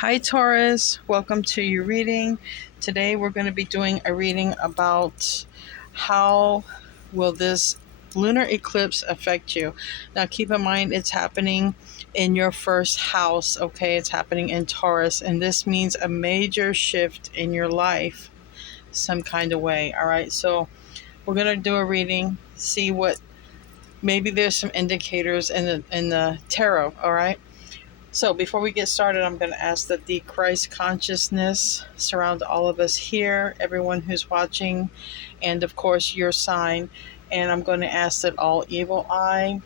Hi Taurus, welcome to your reading. Today we're going to be doing a reading about how will this lunar eclipse affect you. Now keep in mind it's happening in your first house, okay? It's happening in Taurus, and this means a major shift in your life some kind of way. All right, so we're going to do a reading, see what maybe there's some indicators in the tarot. All right, so before we get started, I'm going to ask that the Christ consciousness surround all of us here, everyone who's watching, and of course your sign. And I'm going to ask that all evil eye,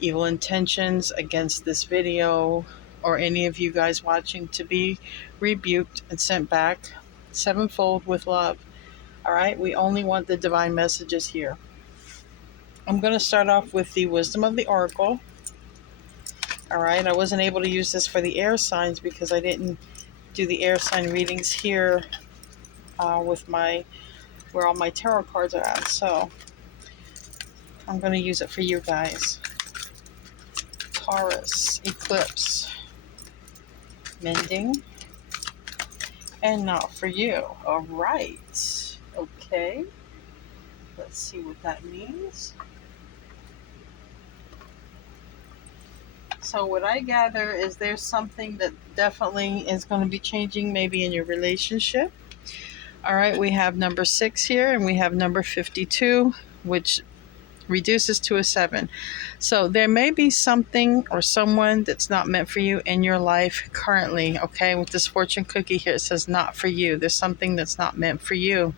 evil intentions against this video, or any of you guys watching, to be rebuked and sent back sevenfold with love. All right, we only want the divine messages here. I'm going to start off with the wisdom of the oracle. All right, I wasn't able to use this for the air signs because I didn't do the air sign readings here with where all my tarot cards are at. So I'm going to use it for you guys. Taurus, eclipse, mending, and not for you. All right. Okay. Let's see what that means. So what I gather is there's something that definitely is going to be changing maybe in your relationship. All right, we have number 6 here, and we have number 52, which reduces to a 7. So there may be something or someone that's not meant for you in your life currently, okay? With this fortune cookie here, it says not for you. There's something that's not meant for you.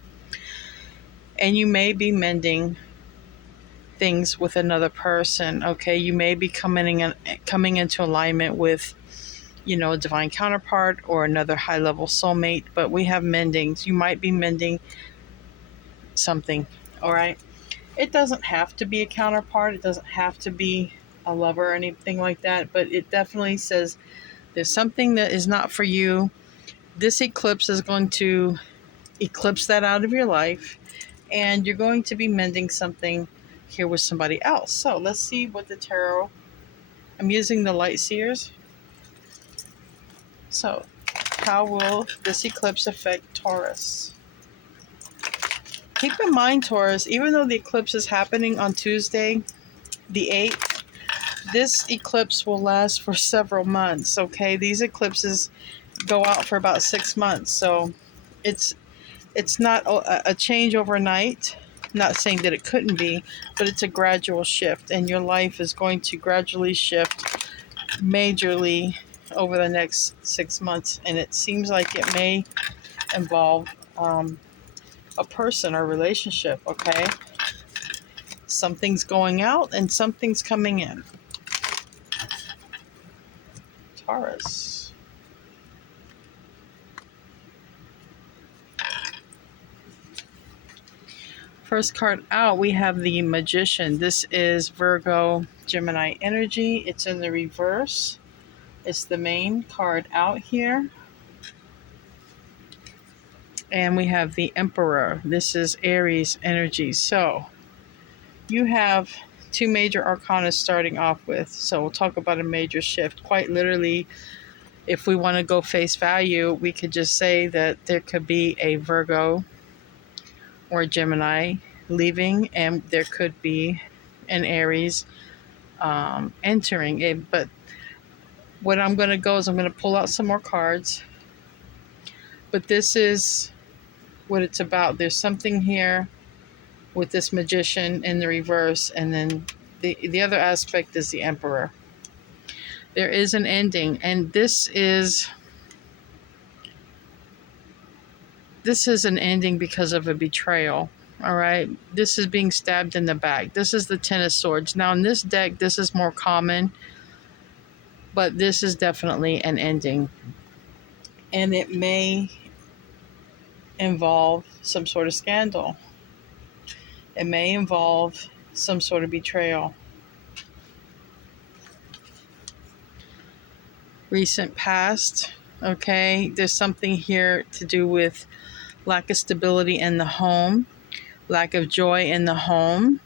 And you may be mending things with another person, okay? You may be coming into alignment with, a divine counterpart or another high-level soulmate, but we have mendings. You might be mending something, all right? It doesn't have to be a counterpart. It doesn't have to be a lover or anything like that, but it definitely says there's something that is not for you. This eclipse is going to eclipse that out of your life, and you're going to be mending something here with somebody else. So let's see what the tarot, I'm using the light seers. So how will this eclipse affect Taurus? Keep in mind, Taurus, even though the eclipse is happening on Tuesday, the 8th, this eclipse will last for several months, okay? These eclipses go out for about 6 months, so it's not a change overnight. Not saying that it couldn't be, but it's a gradual shift, and your life is going to gradually shift majorly over the next 6 months, and it seems like it may involve a person or relationship, okay? Something's going out and something's coming in. Taurus. First card out, we have the Magician. This is Virgo, Gemini energy. It's in the reverse. It's the main card out here. And we have the Emperor. This is Aries energy. So you have 2 major arcana starting off with. So we'll talk about a major shift. Quite literally, if we want to go face value, we could just say that there could be a Virgo or a Gemini leaving, and there could be an Aries entering it. But what I'm going to go is I'm going to pull out some more cards. But this is what it's about. There's something here with this Magician in the reverse, and then the other aspect is the Emperor. There is an ending, and this is an ending because of a betrayal. All right, this is being stabbed in the back. This is the Ten of Swords. Now in this deck, this is more common, but this is definitely an ending, and it may involve some sort of scandal. It may involve some sort of betrayal. Recent past, okay? There's something here to do with lack of stability in the home, lack of joy in the home,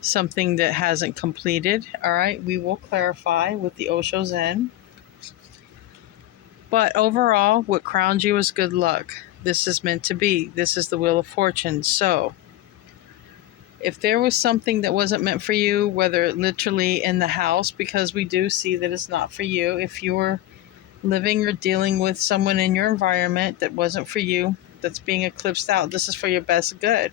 something that hasn't completed. All right, we will clarify with the Osho Zen. But overall, what crowns you is good luck. This is meant to be. This is the wheel of fortune. So, if there was something that wasn't meant for you, whether literally in the house, because we do see that it's not for you, if you're living or dealing with someone in your environment that wasn't for you, that's being eclipsed out, this is for your best good.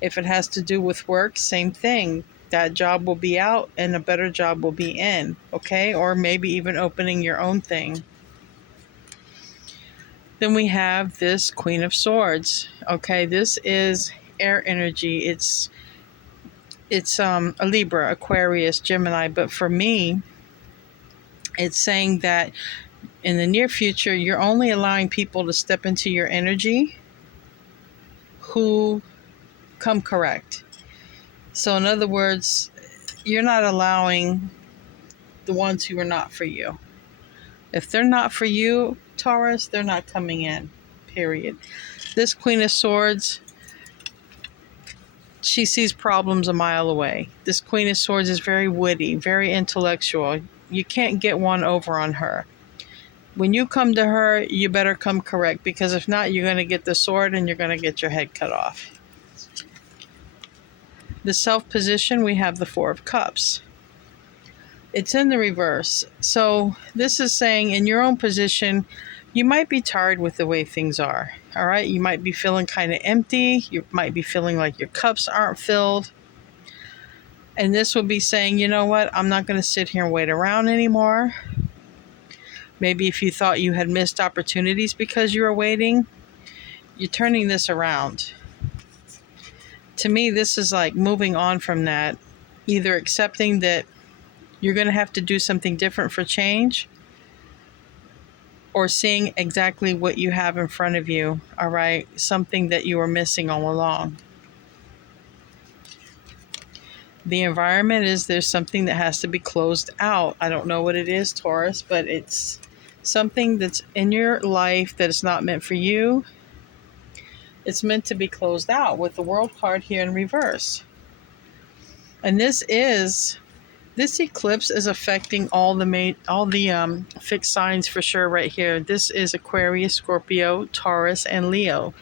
If it has to do with work, same thing. That job will be out and a better job will be in, okay? Or maybe even opening your own thing. Then we have this Queen of Swords. Okay, this is air energy. It's a Libra, Aquarius, Gemini, but for me, it's saying that in the near future, you're only allowing people to step into your energy who come correct. So in other words, you're not allowing the ones who are not for you. If they're not for you, Taurus, they're not coming in, period. This Queen of Swords, she sees problems a mile away. This Queen of Swords is very witty, very intellectual. You can't get one over on her. When you come to her, you better come correct, because if not, you're going to get the sword and you're going to get your head cut off. The self position, we have the Four of Cups. It's in the reverse. So this is saying in your own position, you might be tired with the way things are. All right. You might be feeling kind of empty. You might be feeling like your cups aren't filled. And this would be saying, you know what? I'm not going to sit here and wait around anymore. Maybe if you thought you had missed opportunities because you were waiting, you're turning this around. To me, this is like moving on from that, either accepting that you're going to have to do something different for change, or seeing exactly what you have in front of you, all right? Something that you were missing all along. The environment is there's something that has to be closed out. I don't know what it is, Taurus, but it's something that's in your life that is not meant for you. It's meant to be closed out with the World card here in reverse. And this eclipse is affecting all the fixed signs for sure right here. This is Aquarius, Scorpio, Taurus, and Leo.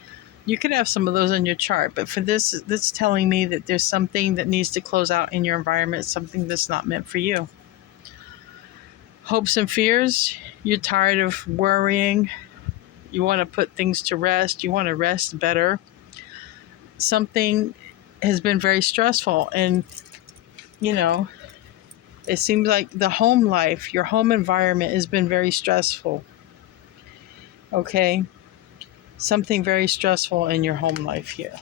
You could have some of those on your chart, but for this telling me that there's something that needs to close out in your environment, something that's not meant for you. Hopes and fears, you're tired of worrying. You want to put things to rest. You want to rest better. Something has been very stressful, and it seems like the home life, your home environment has been very stressful. Okay? Something very stressful in your home life here.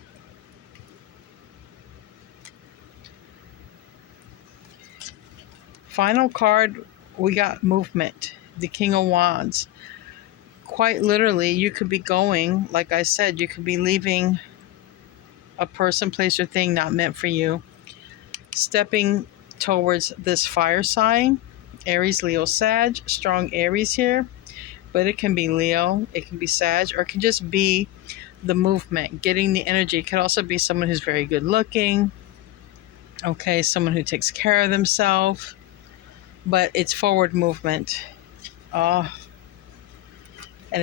Final card, we got movement. The King of Wands. Quite literally, you could be going, like I said, you could be leaving a person, place, or thing not meant for you, stepping towards this fire sign. Aries, Leo, Sag. Strong Aries here, but it can be Leo, it can be Sag, or it can just be the movement, getting the energy. It could also be someone who's very good looking, okay, someone who takes care of themselves, but it's forward movement. And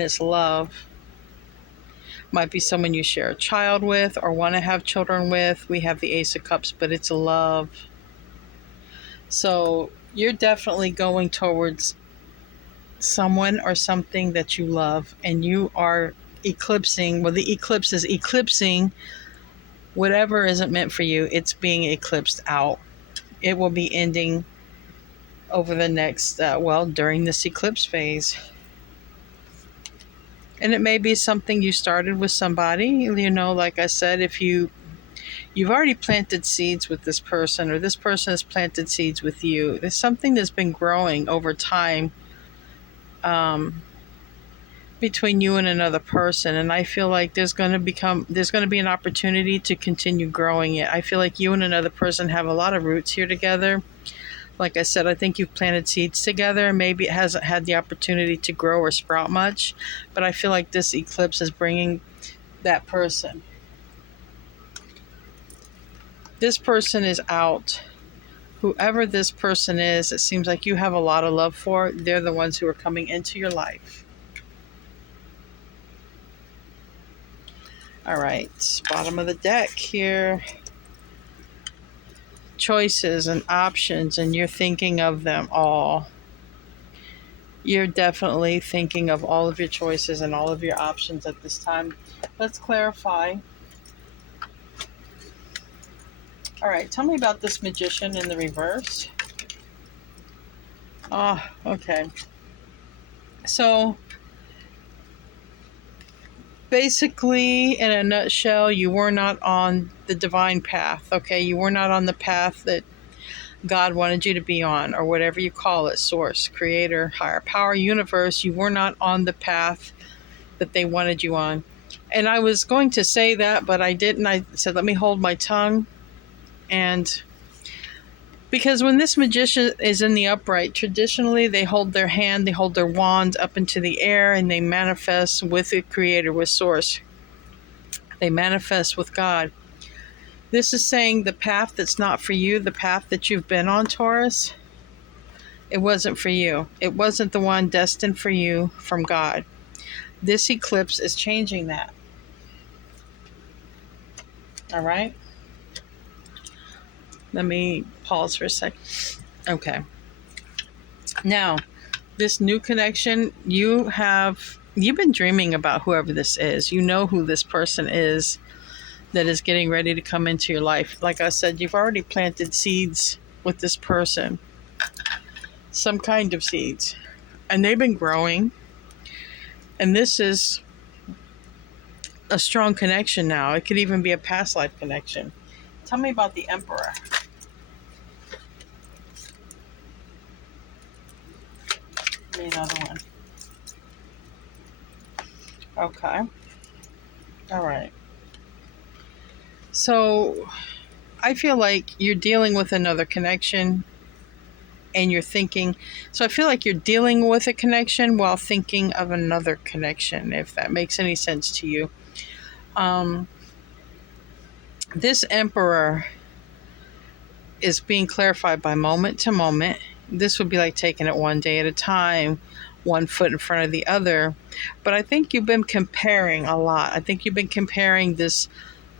it's love. Might be someone you share a child with or want to have children with. We have the Ace of Cups, but it's love. So you're definitely going towards someone or something that you love, and you are eclipsing. Well, the eclipse is eclipsing whatever isn't meant for you. It's being eclipsed out. It will be ending over the next, during this eclipse phase. And it may be something you started with somebody, like I said, if you've already planted seeds with this person, or this person has planted seeds with you. There's something that's been growing over time between you and another person, and I feel like there's going to be an opportunity to continue growing it. I feel like you and another person have a lot of roots here together. Like I said, I think you've planted seeds together. Maybe it hasn't had the opportunity to grow or sprout much, but I feel like this eclipse is bringing that person. This person is out whoever this person is, it seems like you have a lot of love for, they're the ones who are coming into your life. All right, bottom of the deck here. Choices and options, and you're thinking of them all. You're definitely thinking of all of your choices and all of your options at this time. Let's clarify. All right, tell me about this Magician in the reverse. Oh, okay. So basically, in a nutshell, you were not on the divine path, okay? You were not on the path that God wanted you to be on, or whatever you call it, source, creator, higher power, universe. You were not on the path that they wanted you on. And I was going to say that, but I didn't. I said, let me hold my tongue. And because when this Magician is in the upright, traditionally they hold their hand, they hold their wand up into the air, and they manifest with the creator, with source. They manifest with God. This is saying the path that's not for you, the path that you've been on, Taurus, it wasn't for you. It wasn't the one destined for you from God. This eclipse is changing that. All right? Let me pause for a second. Okay. Now, this new connection, you've been dreaming about whoever this is. You know who this person is that is getting ready to come into your life. Like I said, you've already planted seeds with this person. Some kind of seeds. And they've been growing. And this is a strong connection now. It could even be a past life connection. Tell me about the Emperor. Give me another one. Okay. All right. So I feel like you're dealing with another connection and you're thinking. So I feel like you're dealing with a connection while thinking of another connection, if that makes any sense to you. This Emperor is being clarified by moment to moment. This would be like taking it one day at a time, one foot in front of the other. But I think you've been comparing a lot. I think you've been comparing this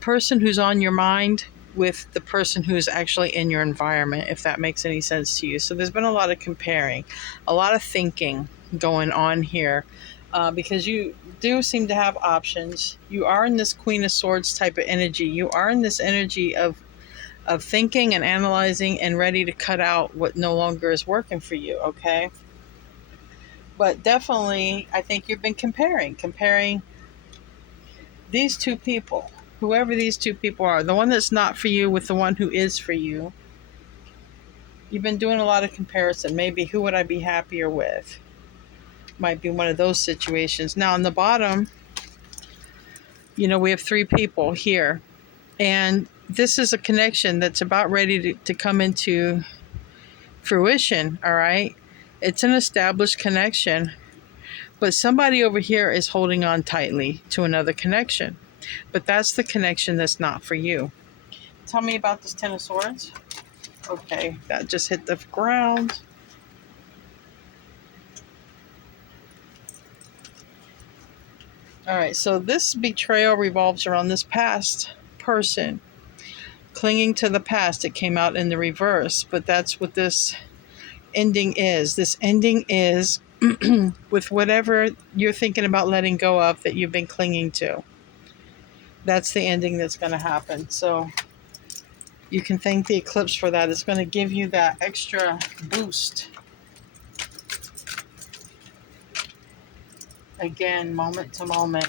person who's on your mind with the person who's actually in your environment, if that makes any sense to you. So there's been a lot of comparing, a lot of thinking going on here, because you do seem to have options. You are in this Queen of Swords type of energy. You are in this energy of thinking and analyzing and ready to cut out what no longer is working for you, okay? But definitely, I think you've been comparing these two people, whoever these two people are, the one that's not for you with the one who is for you. You've been doing a lot of comparison. Maybe who would I be happier with? Might be one of those situations. Now, on the bottom, we have three people here. And this is a connection that's about ready to come into fruition, all right? It's an established connection. But somebody over here is holding on tightly to another connection. But that's the connection that's not for you. Tell me about this Ten of Swords. Okay, that just hit the ground. All right, so this betrayal revolves around this past person clinging to the past. It came out in the reverse, but that's what this ending is. This ending is with whatever you're thinking about letting go of that you've been clinging to. That's the ending that's going to happen. So you can thank the eclipse for that. It's going to give you that extra boost. Again, moment to moment.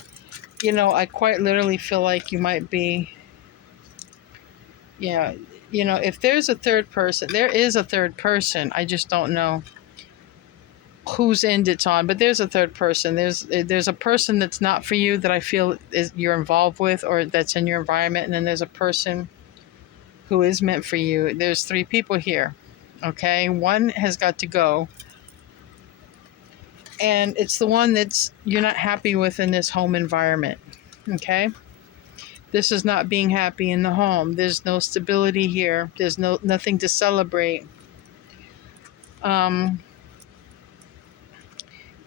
I quite literally feel like you might be, if there's a third person, there is a third person. I just don't know whose end it's on, but there's a third person. There's a person that's not for you that I feel you're involved with, or that's in your environment, and then there's a person who is meant for you. There's three people here, okay? One has got to go, and it's the one that's you're not happy with in this home environment, okay? This is not being happy in the home. There's no stability here. There's nothing to celebrate.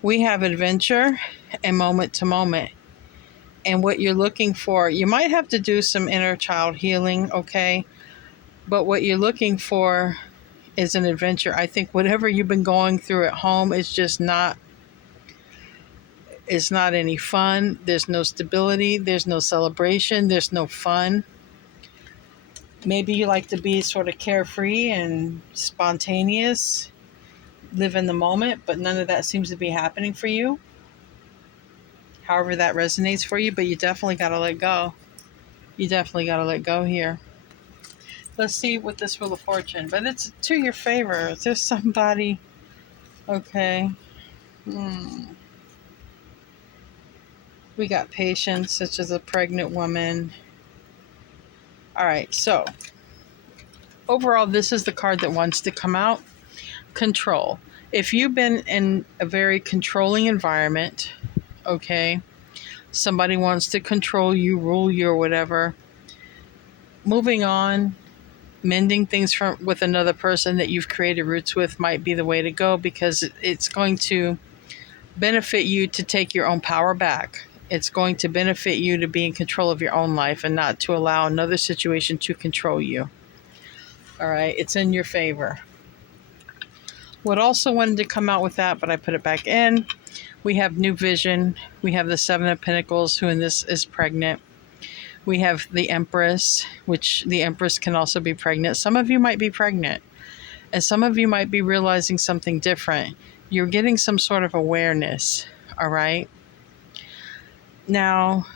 We have adventure and moment to moment. And what you're looking for, you might have to do some inner child healing, okay? But what you're looking for is an adventure. I think whatever you've been going through at home is just not, it's not any fun. There's no stability. There's no celebration. There's no fun. Maybe you like to be sort of carefree and spontaneous, live in the moment, but none of that seems to be happening for you. However that resonates for you, but you definitely got to let go. You definitely got to let go here. Let's see with this Wheel of Fortune, but it's to your favor. There's somebody, okay. We got patience, such as a pregnant woman. All right, so overall, this is the card that wants to come out. Control. If you've been in a very controlling environment, okay, somebody wants to control you, rule you, or whatever, moving on, mending things with another person that you've created roots with might be the way to go, because it's going to benefit you to take your own power back. It's going to benefit you to be in control of your own life and not to allow another situation to control you. All right, it's in your favor. What also wanted to come out with that, but I put it back in, we have new vision. We have the Seven of Pentacles, who in this is pregnant. We have the Empress, which the Empress can also be pregnant. Some of you might be pregnant, and some of you might be realizing something different. You're getting some sort of awareness, all right? Now,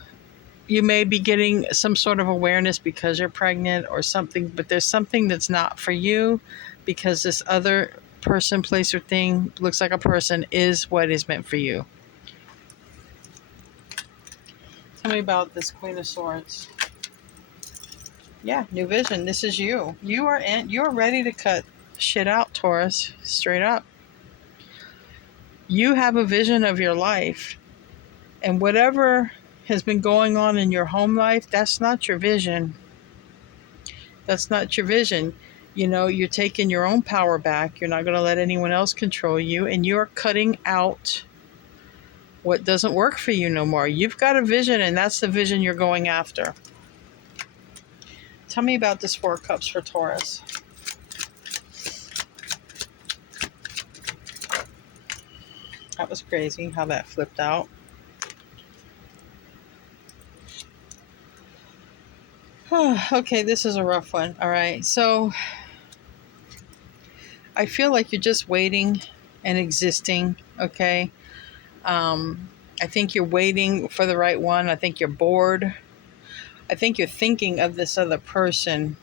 you may be getting some sort of awareness because you're pregnant or something, but there's something that's not for you, because this other person, place, or thing, looks like a person, is what is meant for you. Tell me about this Queen of Swords. Yeah, new vision. This is you. You're ready to cut shit out, Taurus. Straight up. You have a vision of your life. And whatever has been going on in your home life, that's not your vision. That's not your vision. You know, you're taking your own power back. You're not going to let anyone else control you. And you're cutting out what doesn't work for you no more. You've got a vision, and that's the vision you're going after. Tell me about this Four of Cups for Taurus. That was crazy how that flipped out. Okay, this is a rough one. All right, so I feel like you're just waiting and existing, okay? I think you're waiting for the right one. I think you're bored. I think you're thinking of this other person.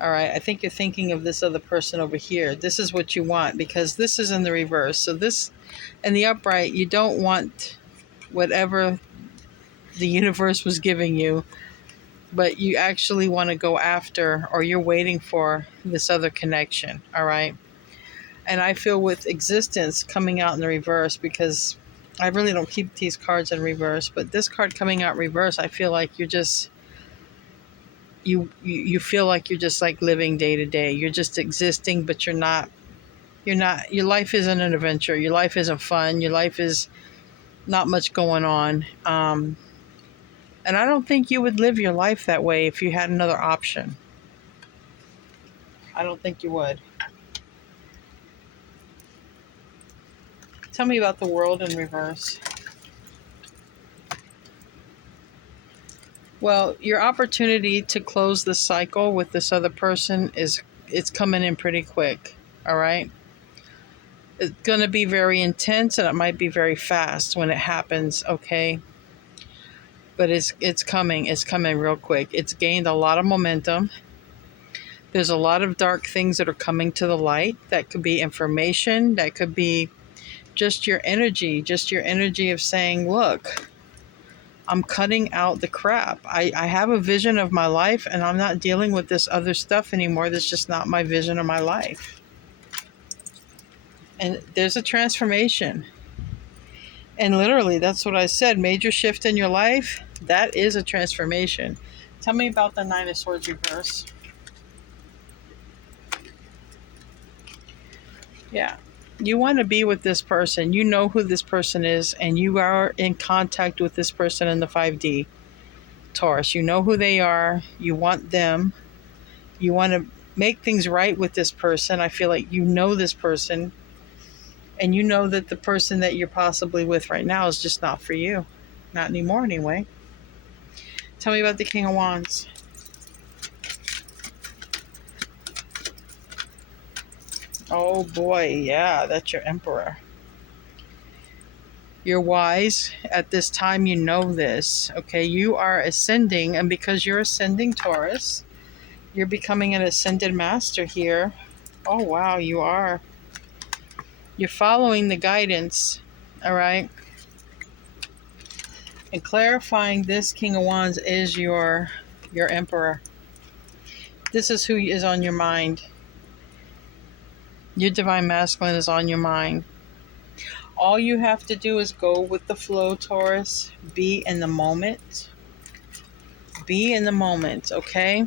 All right, I think you're thinking of this other person over here. This is what you want, because this is in the reverse. So this, in the upright, you don't want whatever the universe was giving you, but you actually want to go after, or you're waiting for, this other connection, all right? And I feel with existence coming out in the reverse, because I really don't keep these cards in reverse, but this card coming out reverse, I feel like you're just, you feel like you're just like living day to day. You're just existing, but you're not, your life isn't an adventure. Your life isn't fun. Your life is not much going on. And I don't think you would live your life that way if you had another option. I don't think you would. Tell me about the World in reverse. Well, your opportunity to close the cycle with this other person it's coming in pretty quick, all right? It's going to be very intense, and it might be very fast when it happens, okay? But it's coming real quick. It's gained a lot of momentum. There's a lot of dark things that are coming to the light. That could be information, that could be just your energy of saying, look, I'm cutting out the crap. I have a vision of my life, and I'm not dealing with this other stuff anymore. That's just not my vision of my life. And there's a transformation. And literally, that's what I said. Major shift in your life, that is a transformation. Tell me about the Nine of Swords reverse. Yeah. You want to be with this person. You know who this person is, and you are in contact with this person in the 5D. Taurus, you know who they are. You want them. You want to make things right with this person. I feel like you know this person, and you know that the person that you're possibly with right now is just not for you. Not anymore, anyway. Tell me about the King of Wands. Oh boy, yeah, that's your Emperor. You're wise. At this time, you know this. Okay, you are ascending, and because you're ascending Taurus, you're becoming an ascended master here. Oh wow, you are. You're following the guidance, all right? And clarifying this King of Wands is your Emperor. This is who is on your mind. Your Divine Masculine is on your mind. All you have to do is go with the flow, Taurus. Be in the moment. Be in the moment, okay?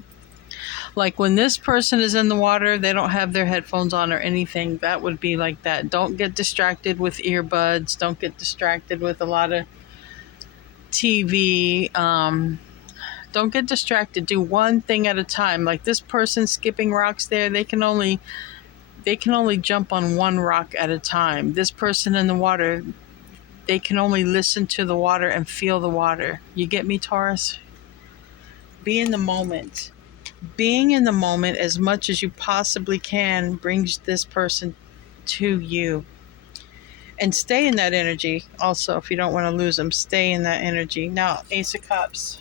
Like when this person is in the water, they don't have their headphones on or anything. That would be like that. Don't get distracted with earbuds. Don't get distracted with a lot of TV. Don't get distracted. Do one thing at a time. Like this person skipping rocks there, they can only jump on one rock at a time. This person in the water, they can only listen to the water and feel the water. You get me, Taurus? Be in the moment. Being in the moment as much as you possibly can brings this person to you. And stay in that energy also. If you don't want to lose them, stay in that energy. Now, Ace of Cups.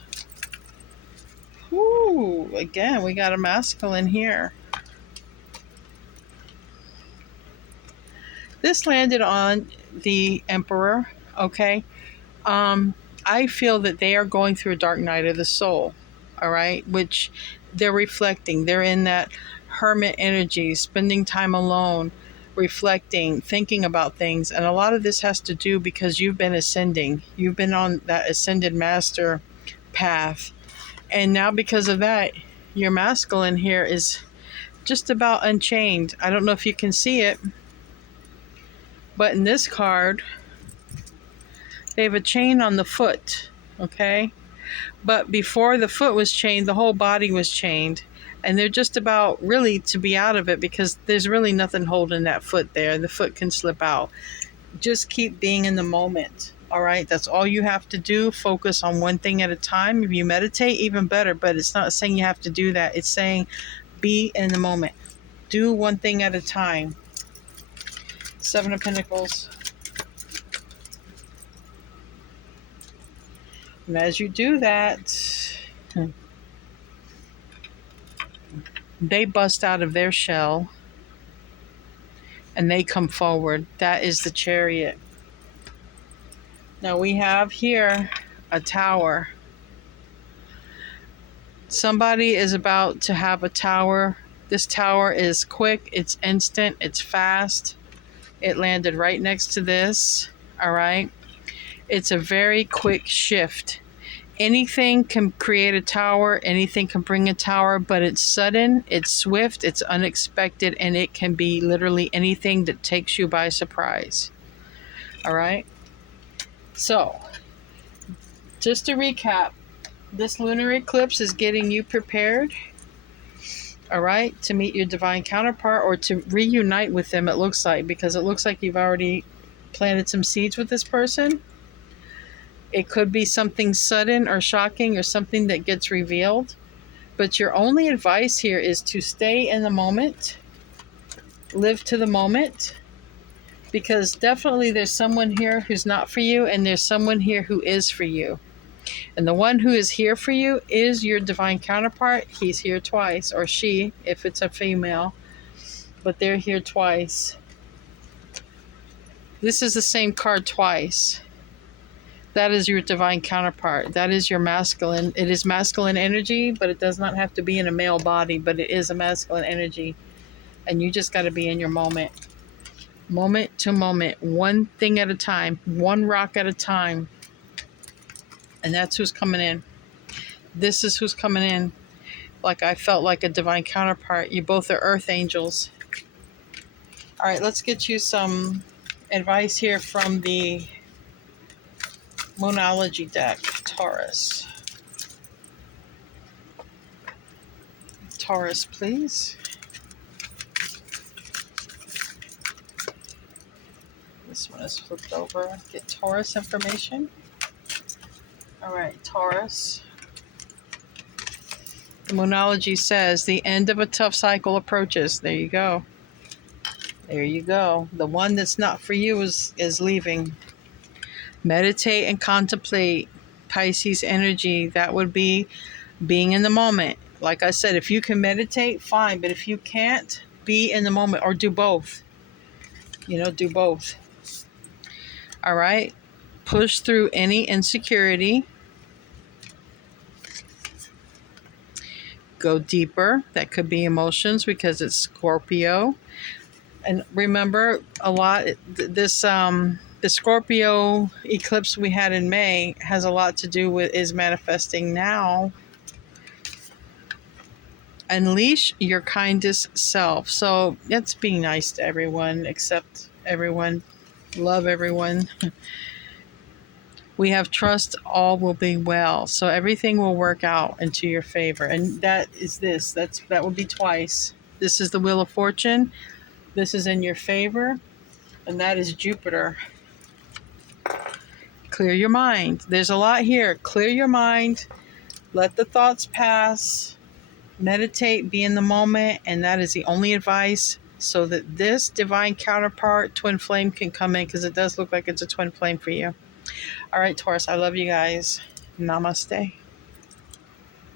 Whoo, again, we got a masculine here. This landed on the Emperor, okay? I feel that they are going through a dark night of the soul, all right? Which they're reflecting. They're in that hermit energy, spending time alone, reflecting, thinking about things. And a lot of this has to do because you've been ascending. You've been on that ascended master path. And now because of that, your masculine here is just about unchained. I don't know if you can see it, but in this card, they have a chain on the foot, okay? But before the foot was chained, the whole body was chained. And they're just about really to be out of it because there's really nothing holding that foot there. The foot can slip out. Just keep being in the moment, all right? That's all you have to do. Focus on one thing at a time. If you meditate, even better. But it's not saying you have to do that. It's saying be in the moment. Do one thing at a time. Seven of Pentacles. And as you do that, they bust out of their shell and they come forward. That is the Chariot. Now we have here a tower. Somebody is about to have a tower. This tower is quick, it's instant, it's fast. It landed right next to this, all right? It's a very quick shift. Anything can create a tower, anything can bring a tower, but it's sudden, it's swift, it's unexpected, and it can be literally anything that takes you by surprise. All right? So, just to recap, this lunar eclipse is getting you prepared, all right, to meet your divine counterpart or to reunite with them, it looks like, because it looks like you've already planted some seeds with this person. It could be something sudden or shocking or something that gets revealed. But your only advice here is to stay in the moment. Live to the moment. Because definitely there's someone here who's not for you and there's someone here who is for you. And the one who is here for you is your divine counterpart. He's here twice. Or she, if it's a female. But they're here twice. This is the same card twice. That is your divine counterpart. That is your masculine. It is masculine energy, but it does not have to be in a male body, but it is a masculine energy. And you just got to be in your moment. Moment to moment, one thing at a time, one rock at a time. And that's who's coming in. This is who's coming in. Like I felt like a divine counterpart. You both are earth angels. All right, let's get you some advice here from the Moonology deck, Taurus. Taurus, please. This one is flipped over. Get Taurus information. All right, Taurus. The Moonology says the end of a tough cycle approaches. There you go. There you go. The one that's not for you is leaving. Meditate and contemplate. Pisces energy. That would be being in the moment. Like I said, if you can meditate, fine. But if you can't, be in the moment or do both. Do both. All right. Push through any insecurity. Go deeper. That could be emotions because it's Scorpio. And remember, a lot, the Scorpio eclipse we had in May has a lot to do with is manifesting now. Unleash your kindest self. So it's being nice to everyone, accept everyone, love everyone. We have trust, all will be well. So everything will work out into your favor. And that is this. That would be twice. This is the Wheel of Fortune. This is in your favor. And that is Jupiter. Clear your mind. There's a lot here. Clear your mind. Let the thoughts pass. Meditate. Be in the moment. And that is the only advice so that this divine counterpart, twin flame, can come in because it does look like it's a twin flame for you. All right, Taurus, I love you guys. Namaste.